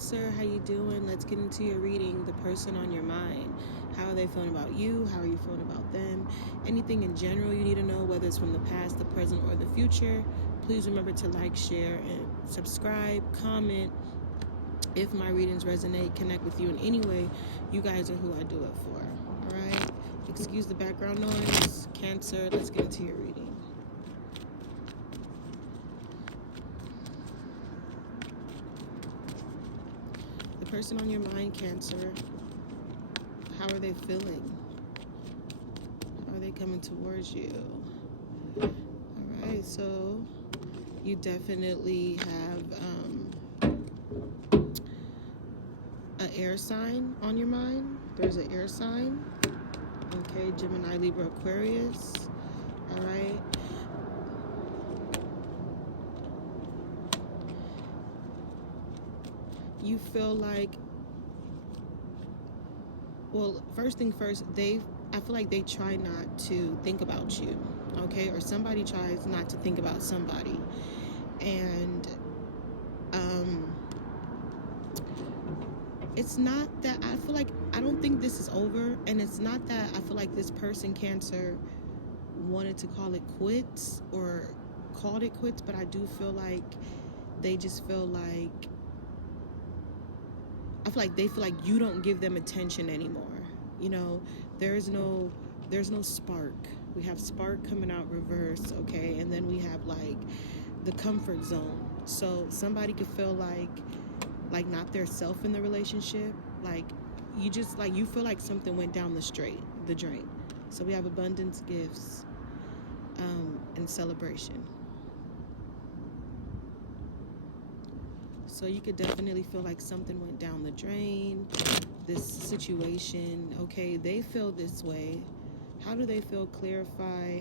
Cancer, how you doing? Let's get into your reading. The person on your mind. How are they feeling about you? How are you feeling about them? Anything in general you need to know, whether it's from the past, the present, or the future. Please remember to like, share, and subscribe, comment. If my readings resonate, connect with you in any way, you guys are who I do it for. All right? Excuse the background noise. Cancer, let's get into your reading. The person on your mind, Cancer, how are they feeling? How are they coming towards you? All right, so you definitely have an air sign on your mind. There's an air sign. Okay, Gemini, Libra, Aquarius. All right. You feel like, well, first thing first, I feel like they try not to think about you, okay? Or somebody tries not to think about somebody. And it's not that, I feel like, I don't think this is over. And it's not that I feel like this person, Cancer, wanted to call it quits or called it quits, but I do feel like they just feel like, I feel like they feel like you don't give them attention anymore. You know, there's no spark. We have spark coming out reverse, okay? And then we have like the comfort zone. So somebody could feel like not their self in the relationship. Like you feel like something went down the drain. So we have abundance, gifts, and celebration. So you could definitely feel like something went down the drain, this situation, okay, they feel this way. How do they feel? Clarify.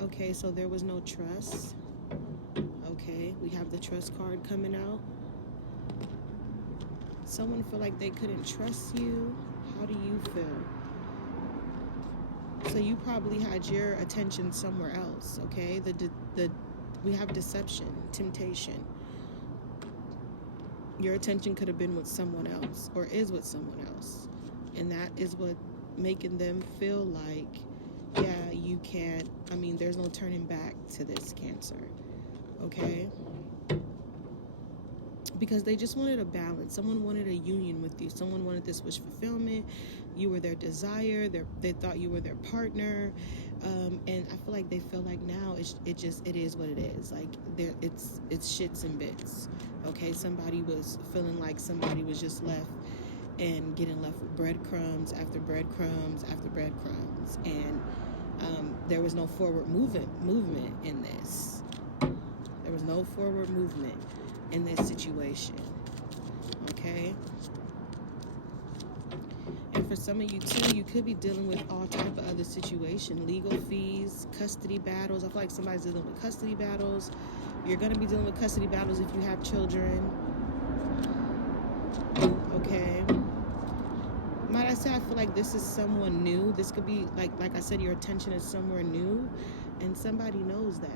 Okay, so there was no trust. Okay, we have the trust card coming out. Someone feel like they couldn't trust you. How do you feel? So you probably had your attention somewhere else, okay? We have deception, temptation. Your attention could have been with someone else or is with someone else. And that is what making them feel like, yeah, you can't, there's no turning back to this, Cancer, okay? Because they just wanted a balance. Someone wanted a union with you. Someone wanted this wish fulfillment. You were their desire. They thought you were their partner. And I feel like they feel like now it is what it is. Like it's shits and bits. Okay, somebody was feeling like somebody was just left and getting left with breadcrumbs after breadcrumbs after breadcrumbs, and there was no forward movement in this. There was no forward movement in this situation. Okay. And for some of you too, you could be dealing with all type of other situation, legal fees, custody battles. I feel like somebody's dealing with custody battles. You're going to be dealing with custody battles if you have children. Okay. Might I say, I feel like this is someone new. This could be, like I said, your attention is somewhere new, and somebody knows that.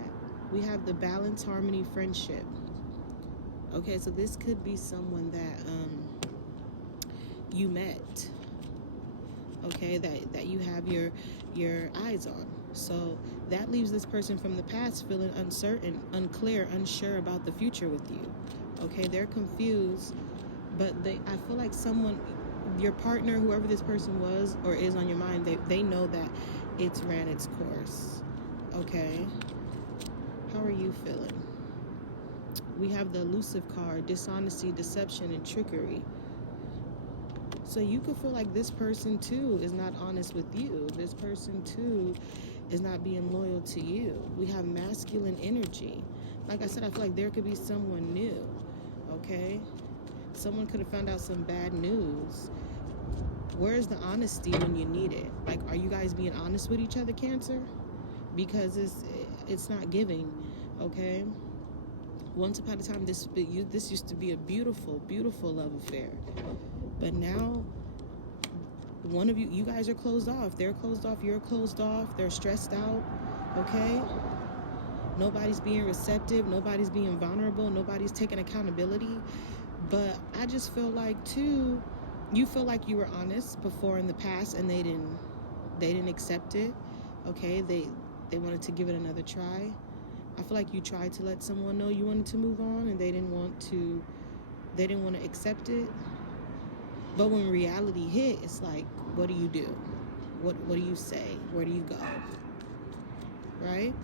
We have the balance, harmony, friendship. Okay, so this could be someone that you met. Okay, that you have your eyes on. So that leaves this person from the past feeling uncertain, unclear, unsure about the future with you. Okay, they're confused, but I feel like someone, your partner, whoever this person was or is on your mind, they know that it's ran its course. Okay, how are you feeling? We have the elusive card, dishonesty, deception, and trickery. So you could feel like this person too is not honest with you. This person too is not being loyal to you. We have masculine energy. Like I said, I feel like there could be someone new, okay? Someone could have found out some bad news. Where's the honesty when you need it? Like, are you guys being honest with each other, Cancer? Because it's not giving, okay? Once upon a time, this used to be a beautiful, beautiful love affair. But now, one of you guys are closed off. They're closed off, you're closed off, they're stressed out, okay? Nobody's being receptive, nobody's being vulnerable, nobody's taking accountability. But I just feel like too, you feel like you were honest before in the past and they didn't accept it. Okay, they wanted to give it another try. I feel like you tried to let someone know you wanted to move on and they didn't want to accept it. But when reality hit, it's like, what do you do? What do you say? Where do you go? Right?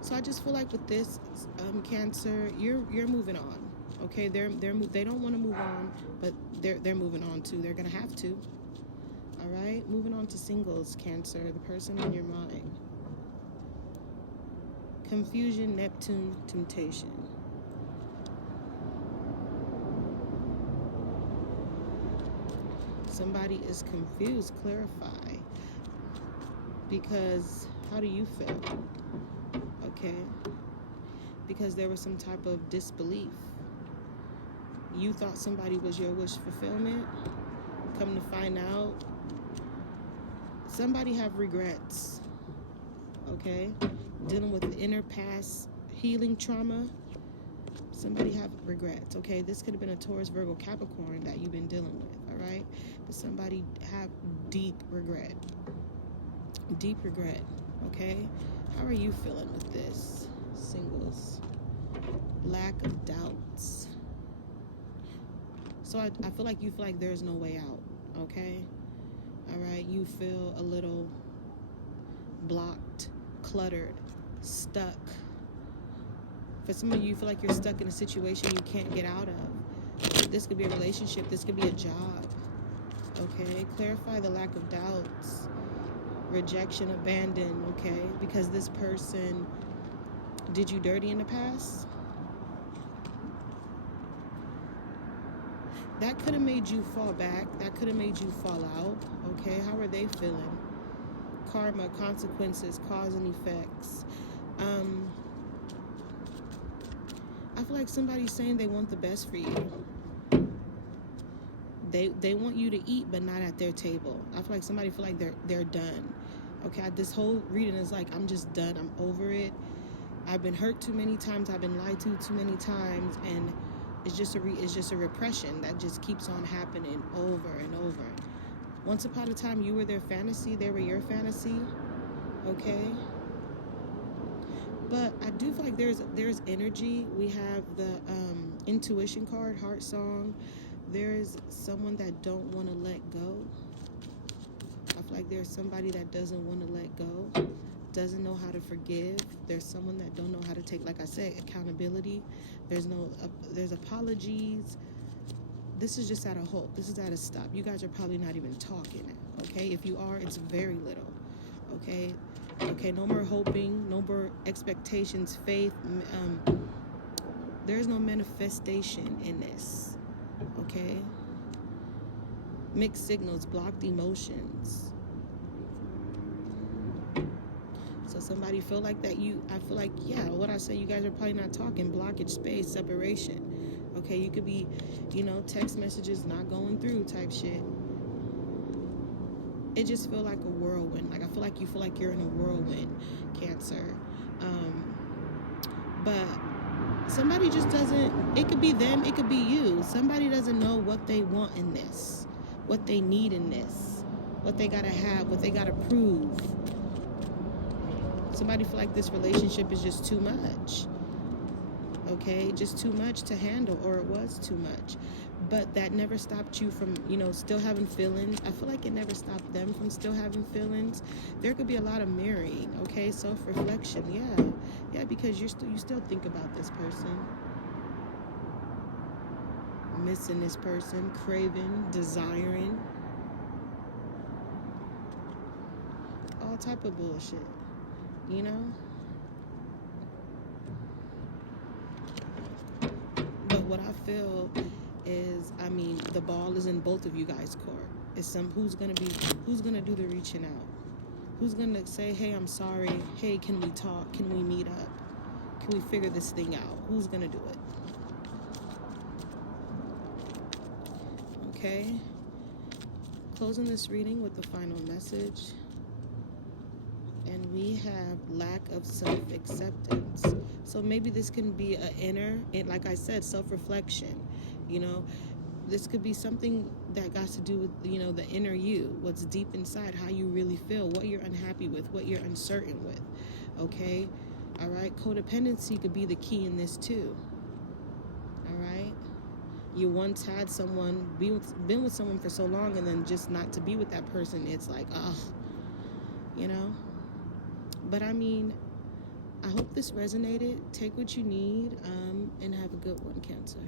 So I just feel like with this Cancer, you're moving on. Okay, they don't want to move on, but they're moving on too. They're gonna have to. All right, moving on to singles, Cancer, the person in your mind. Confusion, Neptune, temptation. Somebody is confused. Clarify. Because how do you feel? Okay. Because there was some type of disbelief. You thought somebody was your wish fulfillment. Come to find out, somebody have regrets. Okay? Dealing with the inner past healing trauma. Somebody have regrets. Okay? This could have been a Taurus, Virgo, Capricorn that you've been dealing with. All right? But somebody have deep regret. Deep regret. Okay? How are you feeling with this? Singles. Lack of doubts. So I feel like you feel like there's no way out. Okay? All right? You feel a little blocked, cluttered, stuck. For some of you, you feel like you're stuck in a situation you can't get out of. This could be a relationship. This could be a job. Okay? Clarify the lack of doubts. Rejection, abandon. Okay? Because this person did you dirty in the past. That could have made you fall back. That could have made you fall out. Okay? How are they feeling? Karma, consequences, cause and effects. I feel like somebody's saying they want the best for you. They want you to eat, but not at their table. I feel like somebody feel like they're done. Okay, this whole reading is like, I'm just done. I'm over it. I've been hurt too many times. I've been lied to too many times, and it's just a repression that just keeps on happening over and over. Once upon a time, you were their fantasy. They were your fantasy. Okay. But I do feel like there's energy. We have the intuition card, heart song. There's someone that don't want to let go. I feel like there's somebody that doesn't want to let go, doesn't know how to forgive. There's someone that don't know how to take, like I said, accountability. There's apologies. This is just at a halt. This is at a stop. You guys are probably not even talking. Okay, if you are, it's very little. Okay. Okay, no more hoping, no more expectations, faith. There's no manifestation in this. Okay? Mixed signals, blocked emotions. So somebody feel like that I feel like, yeah, what I say, you guys are probably not talking. Blockage, space, separation. Okay, you could be, text messages not going through type shit. It just feel like a whirlwind. Like I feel like you feel like you're in a whirlwind, Cancer. But somebody just doesn't, it could be them, it could be you. Somebody doesn't know what they want in this, what they need in this, what they gotta have, what they gotta prove. Somebody feel like this relationship is just too much. Okay, just too much to handle, or it was too much. But that never stopped you from, still having feelings. I feel like it never stopped them from still having feelings. There could be a lot of mirroring, okay? Self-reflection, yeah, because you still think about this person, missing this person, craving, desiring, all type of bullshit, But what I feel is, the ball is in both of you guys' court. It's who's gonna do the reaching out? Who's gonna say, hey, I'm sorry, hey, can we talk, can we meet up, can we figure this thing out? Who's gonna do it? Okay, closing this reading with the final message, and We have lack of self-acceptance. So maybe this can be an inner, and like I said, self-reflection. You know, this could be something that got to do with, you know, the inner you, what's deep inside, how you really feel, what you're unhappy with, what you're uncertain with. Okay? All right? Codependency could be the key in this too. All right? You once had someone, been with someone for so long, and then just not to be with that person, it's like, oh, you know? But I mean, I hope this resonated. Take what you need, and have a good one, Cancer.